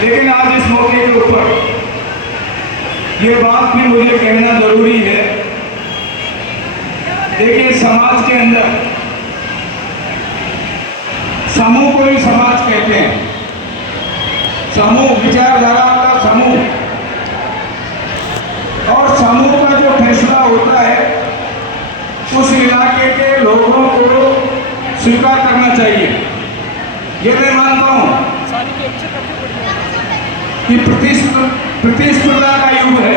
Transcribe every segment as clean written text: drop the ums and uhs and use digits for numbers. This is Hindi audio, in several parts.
लेकिन आज इस मौके के ऊपर ये बात भी मुझे कहना जरूरी है। देखिए, समाज के अंदर समूह को ही समाज कहते हैं। समूह विचारधारा का समूह, और समूह का जो फैसला होता है उस इलाके के लोगों को स्वीकार करना चाहिए। ये मैं मानता हूँ कि प्रतिस्पर्धा का युग है।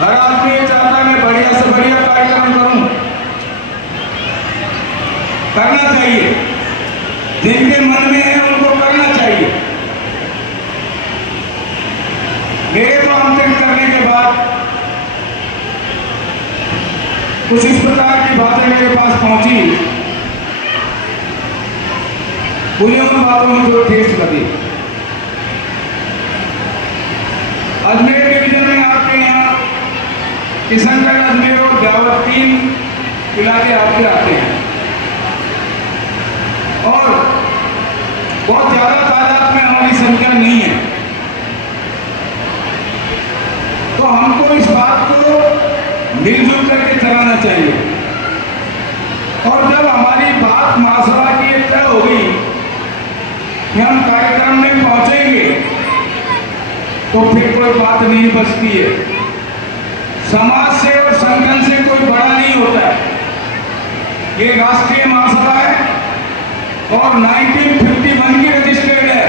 हर आदमी ये चाहता है मैं बढ़िया से बढ़िया कार्यक्रम करूं, करना चाहिए। जिनके मन में है उनको करना चाहिए। मेरे को आमंत्रित करने के बाद कुछ इस प्रकार की बातें मेरे पास पहुंची, मुझे उन बातों में जो ठेस लगी। अजमेर डिवीजन में आपके यहाँ किशनगढ़, अजमेर और ब्यावर 3 इलाके आपके आते हैं, और बहुत ज्यादा तादाद में हमारी संख्या नहीं है। तो हमको इस बात को मिलजुल करके चलाना चाहिए। और जब हमारी बात महासभा की तय होगी कि हम कार्यक्रम में पहुंचेंगे, तो फिर कोई बात नहीं बचती है। समाज से और संगठन से कोई बड़ा नहीं होता है। ये राष्ट्रीय महासभा है और 1951 की रजिस्टर्ड है।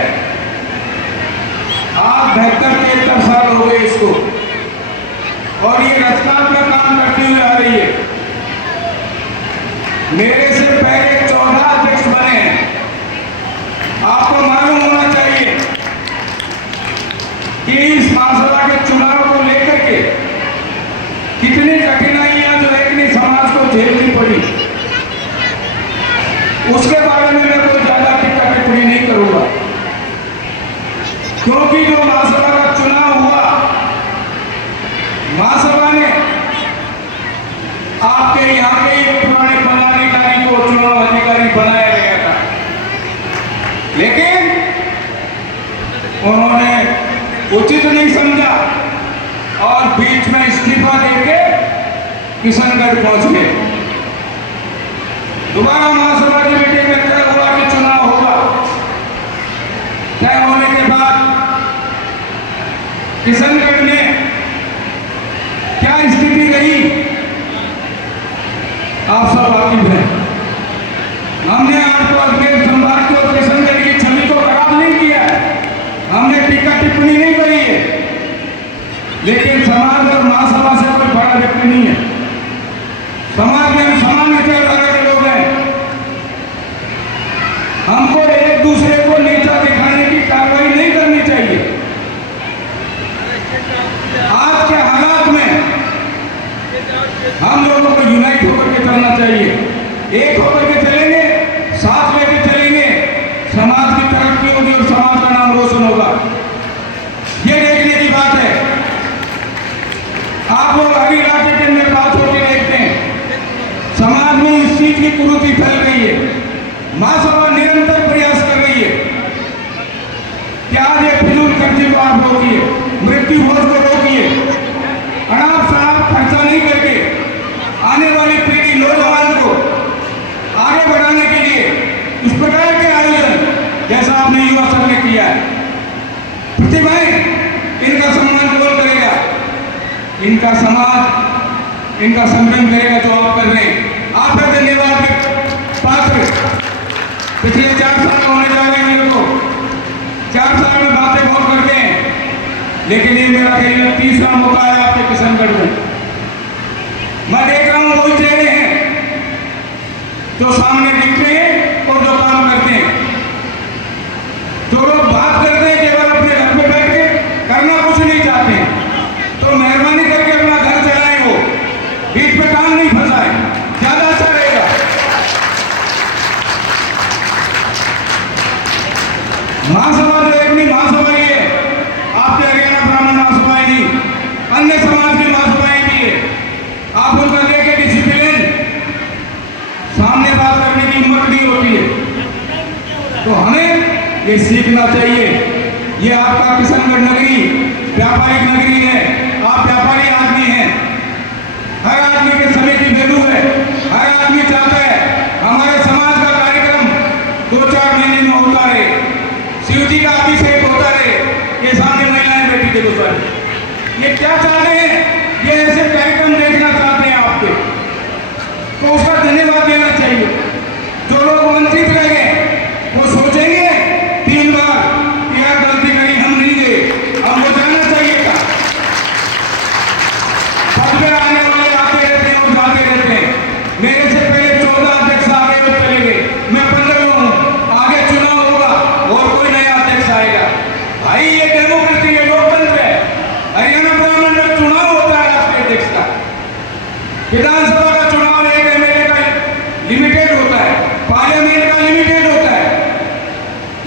आज 72-73 साल हो गए इसको, और ये रचनात्मक काम करती हुई आ रही है। मेरे से पहले 14 अध्यक्ष बने हैं। आपको मालूम होना चाहिए कि इस महासभा के चुनाव को लेकर के कितनी कठिनाइयां जो एक समाज को झेलनी पड़ी, उसके बारे में मैं कोई ज्यादा टिप्पणी टिप्पणी नहीं करूंगा। क्योंकि जो महासभा का चुनाव हुआ, महासभा ने आपके यहाँ के पुराने पदाधिकारी को चुनाव अधिकारी बनाया गया था, लेकिन उन्होंने उचित नहीं समझा और बीच में इस्तीफा देके किशनगढ़ पहुंच गए। दोबारा महासभा की मीटिंग में तय हुआ कि चुनाव होगा। तय होने के बाद किशनगढ़ में क्या स्थिति रही आप सब वाकिफ हैं। हमने आपको अजमेर संभाग को, किशनगढ़ की छवि को खराब नहीं किया है, हमने टीका टिप्पणी नहीं करी है, लेकिन समाज और महासभा से कोई बड़ा व्यक्ति नहीं है। समाज में हम समान विचारधारा के लोग हैं। हमको एक दूसरे को नीचा दिखाने की कार्रवाई नहीं करनी चाहिए। आज के हालात में हम लोगों को यूनाइट होकर के चलना चाहिए। एक होकर के चलेंगे, साथ लेके चलेंगे, समाज की तरक्की होगी और समाज का नाम रोशन होगा। ये देखने की बात है। आप लोग अभी इलाके के अंदर बात होकर देखते हैं, समाज में इस चीज की कुरीति फैल रही है। महासभा निरंतर प्रयास कर रही है कि आज ये फिजूल खर्चे को आप रोकिए, मृत्यु भोज को रोकिए, अनाप शनाप खर्चा नहीं करके आने वाली पीढ़ी नौजवान को आगे बढ़ाने के लिए इस प्रकार के आयोजन जैसा आपने युवा संघ ने किया है। प्रतिभाएं, इनका सम्मान कौन करेगा? इनका समाज, इनका संगठन करेगा जो आप कर रहे हैं। आप है धन्यवाद के पात्र। पिछले 4 साल होने जा रहे हैं, मेरे को 4 साल में बातें बहुत करते हैं, लेकिन ये मेरा करीब 30वां मौका है आपके किशनगढ़ में। मैं देख रहा हूं वही चेहरे हैं जो सामने दिखते हैं और जो काम करते हैं। जो लोग बात करते हैं केवल अपने घर पे बैठ के, करना कुछ नहीं चाहते हैं, तो मेहरबानी करके अपना घर चलाएं, वो बीच में काम नहीं फंसाए, ज्यादा अच्छा रहेगा। महासभा जो एक नहीं महासभा ही है, आपके हरियाणा ब्राह्मण महासभा ही नहीं, अन्य समाज की महासभाएं भी है। आप उनका देखे डिसिप्लिन, सामने बात करने की हिम्मत नहीं होती है। तो हमें ये सीखना चाहिए ये आपका किशनगढ़ नगरी व्यापारिक नगरी है, आप व्यापारी आदमी हैं। हर आदमी के समय की वैल्यू है, हर आदमी चाहता है हमारे समाज का कार्यक्रम 2-4 महीने में होता है, शिव जी का अभिषेक होता है, ये सामने महिलाएं बैठी देखो सर, ये क्या चाहते हैं, ये ऐसे कार्यक्रम देखना चाहते हैं आपके, तो उसका धन्यवाद देना चाहिए। जो लोग वंचित रह गए वो सोचेंगे 3 बार कि यार गलती करी, हम नहीं गए, हमको जाना चाहिए था। पद पे आने वाले आते रहते हैं और जाते रहते हैं। मेरे से पहले 14 अध्यक्ष आ गए और चले गए, मैं 15वां हूँ, आगे चुनाव होगा और कोई नया अध्यक्ष आएगा। भाई ये डेमोक्रेसी है, लोकतंत्र है। हरियाणा ब्राह्मण में चुनाव होता है राष्ट्रीय अध्यक्ष का, विधानसभा का चुनाव एक एमएलए का लिमिटेड होता है, पार्लियामेंट का लिमिटेड होता है।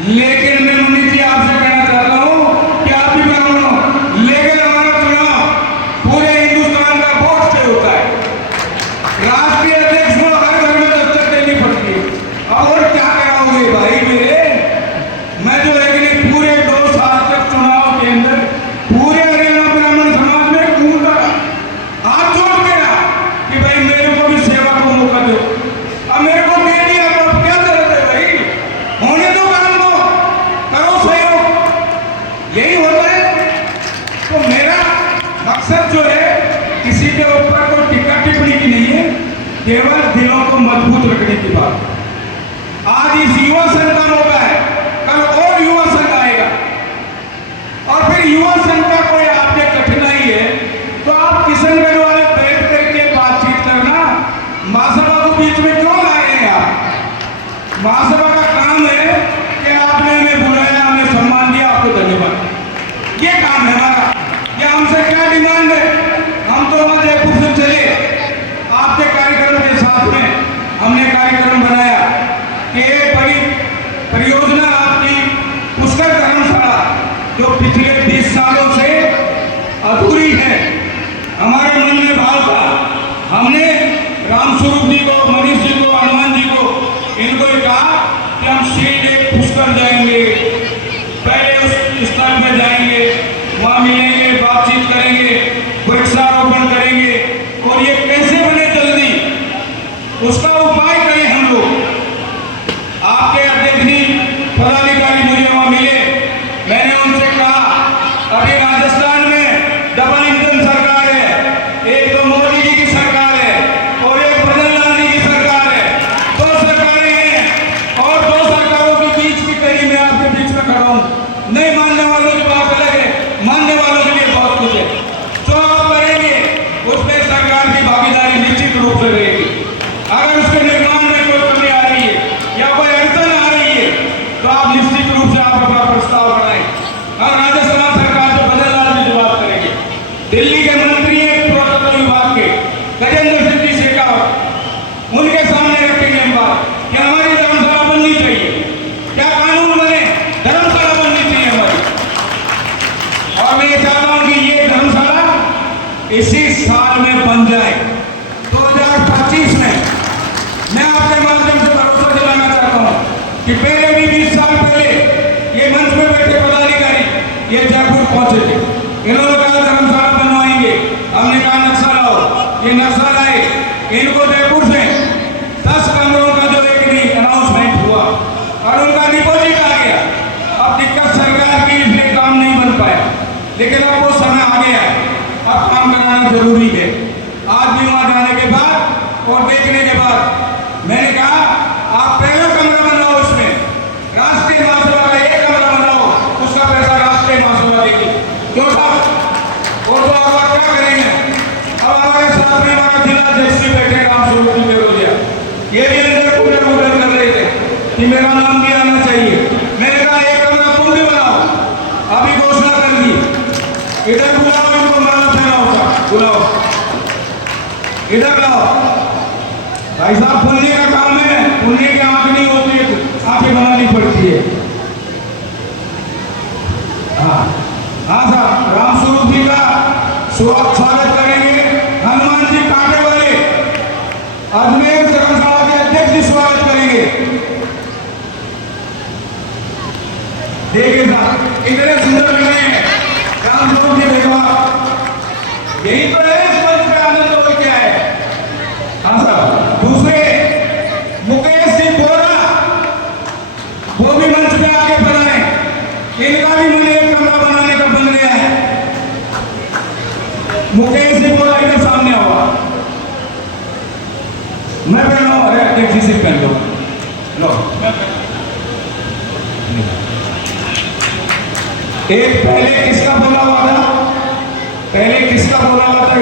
लेकिन मैं मुनीष जी आपसे कहना चाहता हूं कि आप भी ब्राह्मण हो, लेकिन हमारा चुनाव पूरे हिंदुस्तान का वोट से होता है। राष्ट्रीय अध्यक्ष को हर घर में दस्तक देनी पड़ती है। और क्या कराओगे भाई मेरे, मैं जो लेकिन पूरे 2 साल तक चुनाव के अंदर पूरे हरियाणा ब्राह्मण समाज में घूमता हाथ जोड़ के रहा कि भाई मेरे को भी सेवा को मौका दो। अब मेरे को दे दिया तो अब क्या जरूरत है भाई, होने दो काम को, करो सहयोग, यही होता है। तो मेरा मकसद जो है किसी के ऊपर कोई टिक्का टिप्पणी की नहीं है, केवल दिलों को मजबूत रखने की बात। आज इस युवा संघ का मौका है, कल और युवा संघ आएगा, और फिर युवा संघ का कोई आपके कठिनाई है तो आप किशनगढ़ वाले बैठ करके बातचीत करना। महासभा को बीच में क्यों लाए हैं आप? महासभा का काम है कि आपने हमें बुलाया, हमें सम्मान दिया, आपको धन्यवाद, ये काम है हमारा। ये हमसे क्या डिमांड है, हम तो वहां जयपुर से चले, आपके कार्यक्रम के साथ में हमने कार्यक्रम बनाया कि एक बड़ी परियोजना आपकी पुष्कर धर्मशाला जो पिछले 20 सालों से अधूरी है, हमारे मन में भाव था। हमने रामस्वरूप जी को, मनीष जी को, हनुमान जी को, इनको कहा कि हम सीधे पुष्कर जाएंगे, पहले उस स्थल में जाएंगे, वहां मिलेंगे, बातचीत करेंगे, वृक्षारोपण करेंगे, और ये कैसे बने जल्दी उसका उपाय करें हम लोग। आपके अध्यक्ष जी पदाधिकारी मुझे वहां मिले, मैंने उनसे कहा अभी राजस्थान में डबल इंजन सरकार है, एक तो मोदी जी की सरकार है और एक भजन लाल जी की सरकार है, 2 सरकारें हैं, और 2 सरकारों के बीच की कड़ी में आपके बीच में खड़ा हूं। नहीं मानने वालों की बात अलग है, मानने वालों के लिए बहुत कुछ है। जो आप करेंगे उसमें सरकार की भागीदारी निश्चित रूप से रहेगी। अगर उसके निर्माण में कोई कमी आ रही है या कोई अड़चन आ रही है तो आप निश्चित रूप से आप अपना प्रस्ताव बनाएं। और राजस्थान सरकार जो भजन लाल जी से बात करेंगे, दिल्ली के मंत्री हैं प्रोटोकॉल विभाग के गजेंद्र सिंह जी शेखावत, उनके सामने रखेंगे हम बात कि हमारी धर्मशाला बननी चाहिए, क्या कानून बने, धर्मशाला बननी चाहिए हमारी। और मैं ये चाहता हूं कि ये धर्मशाला इसी साल में बन जाए, 2025 में। मैं आपके माध्यम से भरोसा दिलाना चाहता हूं कि पहले भी 20 साल पहले ये मंच में बैठे पदाधिकारी ये जयपुर पहुंचे थे, इन्होंने कहा धर्मशाला बनवाएंगे, हमने कहा नक्शा लाओ, ये नक्शा लाए, इनको जयपुर से 10 कमरों का जो एक अनाउंसमेंट हुआ और उनका डिपॉजिट आ गया। अब दिक्कत सरकार की, इसलिए काम नहीं बन पाया, लेकिन अब वो समय आ गया है, अब काम कराना जरूरी है। आज भी वहां जाने के बाद और देखने के बाद मैंने कहा आप पहला कमरा बनाओ, उसमें राष्ट्रीय महासभा का 1 कमरा बनाओ, उसका पैसा राष्ट्रीय महासभा देगी। चौथा, और तो आप क्या करेंगे, अब हमारे साथ में हमारा जिला अध्यक्ष बैठे रामस्वरूप जी देवरिया, ये भी अंदर कूलर कर रहे थे कि मेरा नाम भी आना चाहिए। मैंने कहा 1 कमरा तुम भी बनाओ, अभी घोषणा कर दी, इधर बुलाओ इनको, माला फैलाओ, बुलाओ इधर लाओ। भाई साहब पुण्य का काम है, पुण्य की आंख नहीं होती है, आंखें बनानी पड़ती है। हाँ हाँ साहब, रामस्वरूप जी का स्वागत करेंगे, हनुमान जी कांटे वाले अजमेर धर्मशाला के अध्यक्ष जी स्वागत करेंगे। देखिए साहब इतने सुंदर लग रहे हैं काम स्वरूप जी देखो यही तो है इस मंच का आनंद और क्या है। हाँ साहब दूसरे मुकेश सिंह बोरा वो भी मंच पे आगे बढ़ाए इनका भी मन एक कमरा बनाने का बन गया है। मुकेश सिंह बोरा इधर सामने होगा मैं पहना हूँ अरे देखिए सिर्फ पहन लो लो एक पहले किसका बोला हुआ था पहले किसका बोला हुआ था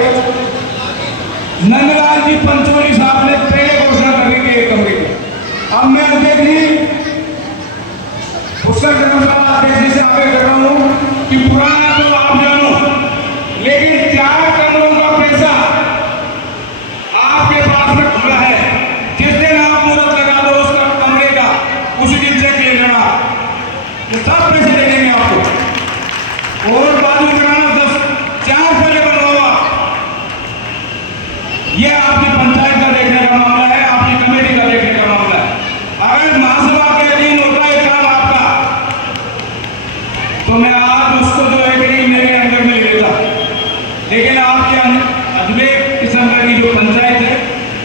नंदलाल जी पंचोली साहब ने पहले घोषणा करी थी एक कमरे की। अब मैं अध्यक्ष जी उसका धर्मशाला अध्यक्ष जी से आगे कर रहा हूं कि पुराना तो आप जानो लेकिन 4 कमरों का पैसा आपके पास में खुला है। जिस दिन आप मुहूर्त लगा दो उसका कमरे का उसी दिन चेक ले लेना वो सब पैसे दे देंगे आपको और बाद में कराना 4 पहले बनवाओ। ये आपकी पंचायत का देखने का मामला है आपकी कमेटी का देखने का मामला है। अगर महासभा के अधीन होता है काम आपका तो मैं आज उसको जो है कि मेरे अंदर में लेता लेकिन आपके अजमेर किस्म की जो पंचायत है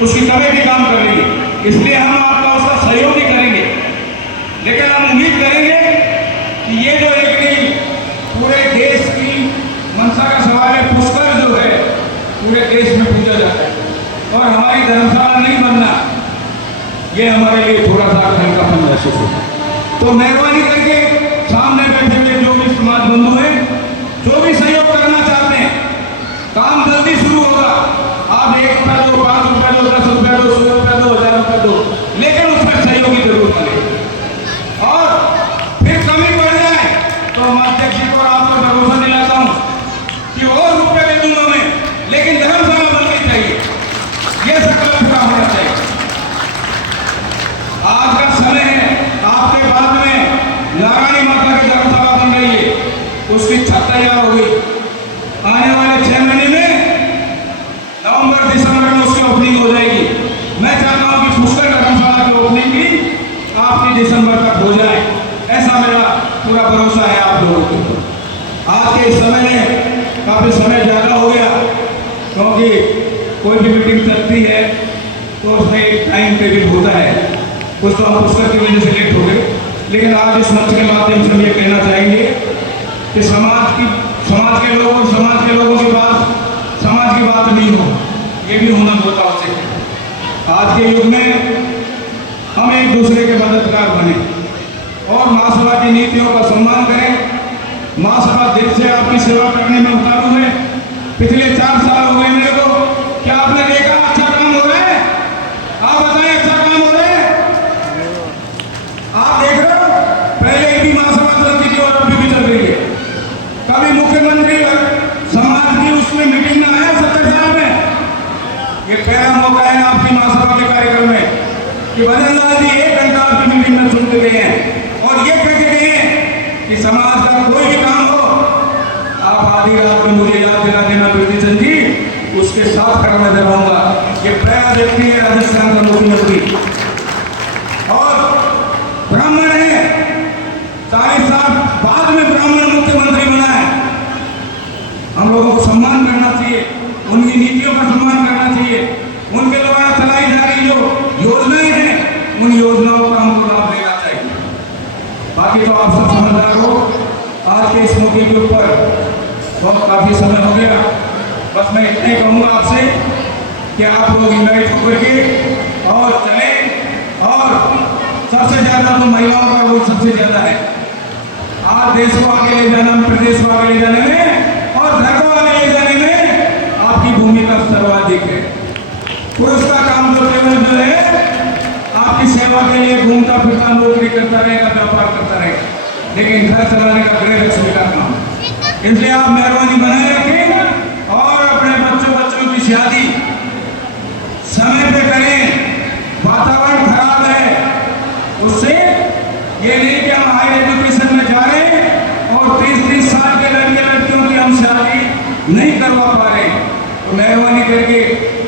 उसकी कमेटी काम कर रही है इसलिए हम आपका उसका सहयोग ही करेंगे। लेकिन हम उम्मीद करेंगे कि ये जो एक पूरे देश की मनसा का सवाल है पुष्कर जो है पूरे देश में पूजा जाता है और हमारी धर्मशाला नहीं बनना ये हमारे लिए थोड़ा सा हल्कापन महसूस होता है। तो मेहरबानी करके सामने बैठे हुए जो भी समाज बंधु हैं जो भी सहयोग करना चाहते हैं काम जल्दी शुरू होगा। आप 1 रुपया दो 5 रुपया दो 10 रुपया दो 100 रुपया दो 1000 रुपया दो लेकिन उसमें सहयोग की जरूरत पड़ेगी और फिर कमी पड़ जाए तो हम अध्यक्ष जी को आपको भरोसा दिलाता हूँ कि और रुपये दे दूंगा मैं लेकिन धर्मशाला बननी चाहिए ये संकल्प पूरा होना चाहिए। आज का समय है आपके बाद में नारायणी माता की धर्मशाला बन रही है उसकी छत तैयार हो गई। आने वाले 6 महीने में नवंबर दिसंबर में उसकी ओपनिंग हो जाएगी। मैं चाहता हूं कि पुष्कर धर्मशाला की ओपनिंग भी आपकी दिसंबर तक हो जाए ऐसा मेरा पूरा भरोसा है आप लोगों के ऊपर। आज के इस समय में काफी समय ज्यादा हो गया क्योंकि कोई भी मीटिंग चलती है तो उसमें एक टाइम टेबल होता है कुछ तो हम पुष्कर की वजह से लेट हो गए। लेकिन आज इस मंच के माध्यम से हम ये कहना चाहेंगे कि समाज के लोगों की बात समाज की बात नहीं हो ये भी होना बहुत आवश्यक है। आज के युग में हम एक दूसरे के मददगार बने और महासभा की नीतियों का सम्मान करें। महासभा दिल से आपकी सेवा करने में उतारू है। पिछले 4 साल हो गए मेरे को क्या आपने देखा अच्छा काम हो रहा है? आप बताएं अच्छा काम हो रहा है? आप देख रहे हो पहले भी महासभा चलती थी और अभी भी चल रही है। कभी मुख्यमंत्री समाज की उसमें मीटिंग में आया 70 साल में ये पहला मौका है आपकी महासभा के कार्यक्रम में कि भजन लाल जी 1 घंटा आपकी मीटिंग में सुन के गए हैं और ये कह के गए हैं कि समाज का कोई भी काम हो आप आधी रात में मुझे याद दिला देना प्रीति चंद जी उसके साथ खड़ा नजर आऊंगा। ये पहला व्यक्ति है राजस्थान का मुख्यमंत्री और ब्राह्मण है 40 साल बाद में ब्राह्मण मुख्यमंत्री बना है। हम लोगों को सम्मान करना चाहिए उनकी नीतियों का सम्मान करना चाहिए उनके द्वारा चलाई जा रही जो योजनाएं हैं उन योजनाओं का हमको लाभ लेना चाहिए। बाकी तो आप सब समझदार हो। आज के इस मौके के ऊपर बहुत काफी समय हो गया बस मैं इतना ही कहूँगा आपसे कि आप लोग इन्वाइट होकर के और चले और सबसे ज्यादा तो महिलाओं का रोल सबसे ज्यादा है। आज देश को आगे ले जाना प्रदेश को आगे ले जाने में और घर को आगे ले जाने में आपकी भूमिका सर्वाधिक है। पुरुष का काम जो केवल जो है आपकी सेवा के लिए घूमता फिरता नौकरी करता रहेगा व्यापार करता रहेगा लेकिन घर चलाने का गृह लक्ष्मी का काम। इसलिए आप मेहरबानी बनाए रखें और अपने बच्चों की शादी समय पे करें। वातावरण खराब है उससे ये नहीं कि हम हायर एजुकेशन में जा रहे हैं और 30-30 साल के लड़कियों की हम शादी नहीं करवा पा रहे। तो मेहरबानी करके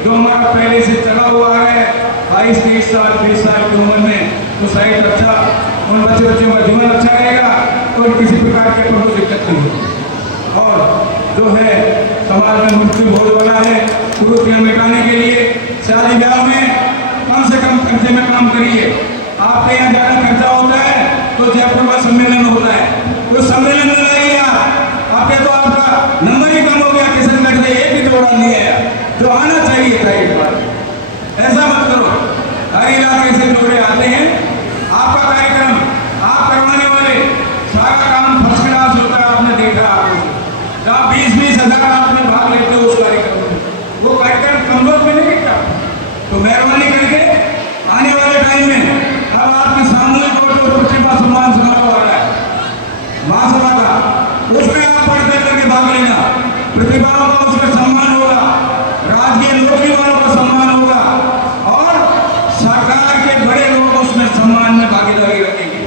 जो हमारा पहले से चला हुआ है 22-23 साल 20 साल की उम्र में तो शायद अच्छा उन बच्चों का जीवन अच्छा रहेगा। कोई किसी प्रकार के कोई दिक्कत नहीं होती। और जो है समाज में मृत्यु बहुत बड़ा है, कुरीतियां मिटाने के लिए शादी ब्याह में कम से कम खर्चे में काम करिए। आपके यहाँ ज्यादा खर्चा होता है तो जयपुर का सम्मेलन होता है, तो सम्मेलन में लाइए आप। आपके तो आपका नंबर ही कम हो गया, किशनगढ़ से एक भी दौड़ा नहीं आया जो आना चाहिए था एक बार। ऐसा मत करो, हर इलाके से जोड़े आते हैं। आपका कार्यक्रम आप करवाने वाले सारा काम फर्स्ट क्लास होता है, आपने देखा। जहाँ 20-20 हजार आपने भाग लेते हो उस कार्यक्रम में, वो कार्यक्रम कमजोर में नहीं दिखता। तो मेहरबानी करके आने वाले टाइम में अब आपके सामूहिक और प्रतिभा सम्मान समारोह आ रहा है महासभा का, उसमें आप बढ़ करके भाग लेना। प्रतिभाओं का उसका सम्मान होगा, राजकीय नौकरी वालों का सम्मान होगा और सरकार के बड़े लोग उसमें सम्मान में भागीदारी रखेंगे।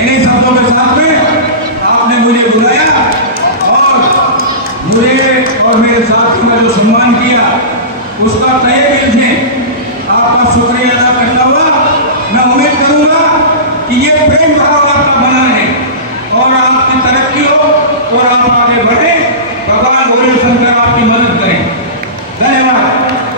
इन्हीं शब्दों के साथ में आपने मुझे बुलाया और मुझे और मेरे साथियों का जो सम्मान किया उसका तहे दिल से आपका शुक्रिया अदा करता हुआ मैं उम्मीद करूंगा कि ये प्रेम भाव आपका बना है और आपकी तरक्की हो और आप आगे बढ़े। भगवान भोले शंकर आपकी मदद करें। धन्यवाद।